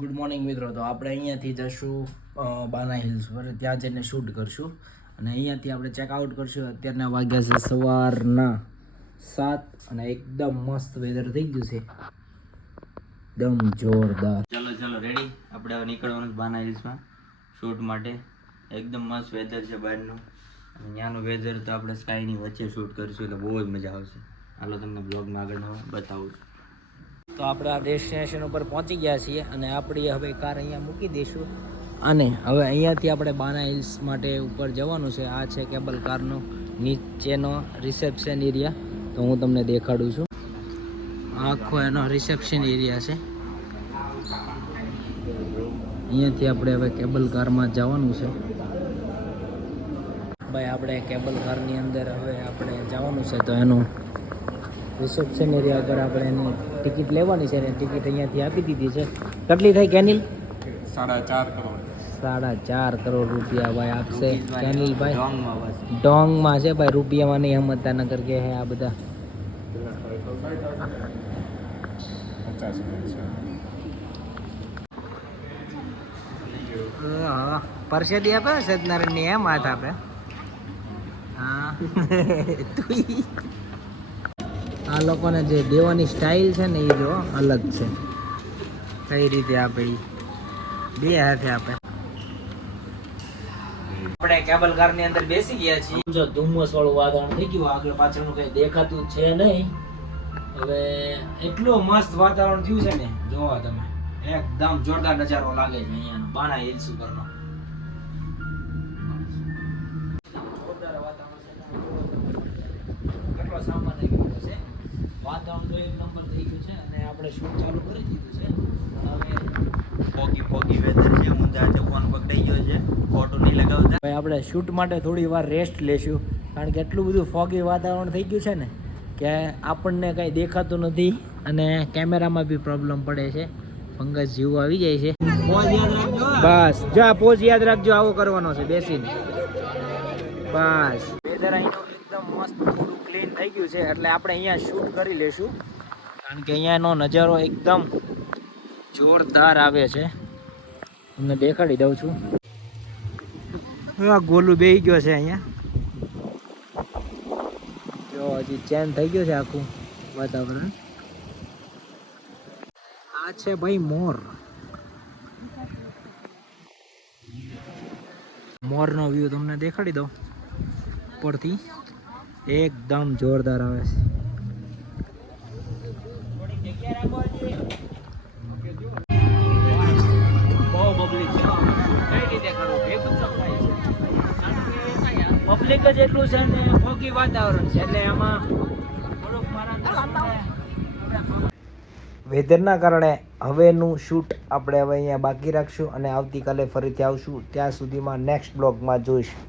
Good morning મિત્રો. તો આપણે અહીંયાથી જશું બાના હિલ્સ પર, ત્યાં જઈને શૂટ કરશું અને અહીંયાથી આપણે ચેકઆઉટ કરશું. અત્યારના વાગ્યા છે સવારના 7 અને એકદમ મસ્ત વેધર થઈ ગયું છે, એકદમ જોરદાર. ચલો રેડી, આપણે હવે નીકળવાનું બાના હિલ્સમાં શૂટ માટે. એકદમ મસ્ત વેધર છે બહારનું અને ત્યાંનું વેધર તો આપણે સ્કાયની વચ્ચે શૂટ કરીશું એટલે બહુ જ મજા આવશે. હાલો તમને બ્લોગમાં આગળ બતાવું છું. તો આપણે આ ડેસ્ટિનેશન ઉપર પહોંચી ગયા છીએ અને આપણી હવે કાર અહીંયા મૂકી દઈશું અને હવે અહીંયાથી આપણે બાના હિલ્સ માટે ઉપર જવાનું છે. આ છે કેબલ કારનો નીચેનો રિસેપ્શન એરિયા. તો હું તમને દેખાડું છું. આખો એનો રિસેપ્શન એરિયા છે. અહીંયાથી આપણે હવે કેબલ કારમાં જવાનું છે. ભાઈ આપણે કેબલ કારની અંદર હવે આપણે જવાનું છે. તો એનું રિસેપ્શન એરિયા પર આપણે એની ટિકિટ લેવાની છે અને ટિકિટ અહીંયાથી આપી દીધી છે. કેટલી થઈ કેનિલ? 4.5 કરોડ. 4.5 કરોડ રૂપિયા ભાઈ આપશે કેનિલ ભાઈ. ડોંગમાં છે ભાઈ, રૂપિયામાં નહીં સમજતા, નગર કે હે આ બધા. પરસેદી આપે સદનારાયણની એમ હાથ આપે. હા આ લોકોને જે દેવાની સ્ટાઇલ છે ને એ જો અલગ છે, કઈ રીતે આપે, બે હાથે આપે. આપણે કેબલ કાર ની અંદર બેસી ગયા છીએ. જો ધુમ્મસ વાળું વાતાવરણ થઈ ગયું, આગળ પાછળનું કઈ દેખાતું છે નહીં. હવે એટલું મસ્ત વાતાવરણ થયું છે ને, જોવા તમે એકદમ જોરદાર નજારો લાગે છે અહીંયાનો બાના હિલ્સ ઉપરનો. કેટલો સામાન આવી ગયો છે, વાતાવરણ તો એક નંબર થઈ ગયું છે અને આપણે શૂટ ચાલુ કરી દીધું છે. હવે ફોગી વેધર છે, ઊંધા છે, ફોન પકડાઈ ગયો છે, ફોટો નહીં લગાવતા. ભાઈ આપણે શૂટ માટે થોડી વાર રેસ્ટ લેશું, કારણ કે એટલું બધું ફોગી વાતાવરણ થઈ ગયું છે ને કે આપણને કંઈ દેખાતું નથી અને કેમેરામાં બી પ્રોબ્લેમ પડે છે, ફંગસ જેવું આવી જાય છે. બસ જો આ પોઝ યાદ રાખજો, આવો કરવાનો છે બેસીને. બસ વેધર અહીંનું એકદમ મસ્ત થોડું ક્લીન થઈ ગયું છે એટલે આપણે અહીંયા શૂટ કરી લેશું, કારણ કે અહીંયાનો નજારો એકદમ જોરદાર આવે છે. તમને દેખાડી દઉં છું. ગોલું બેસી ગયો છે અહીંયા, જો હજી ચેન્જ થઈ ગયું છે આખું વાતાવરણ. આ છે ભાઈ મોર. મોરનો વ્યૂ તમને દેખાડી દઉં ઉપરથી, એકદમ જોરદાર આવે છે. પબ્લિક જ એટલું છે ને ફોગી વાતાવરણ છે એટલે એમાં થોડુંક વેધરના કારણે હવેનું શૂટ આપણે હવે અહીંયા બાકી રાખશું અને આવતીકાલે ફરીથી આવશું. ત્યાં સુધીમાં નેક્સ્ટ બ્લોગમાં જોઈશું.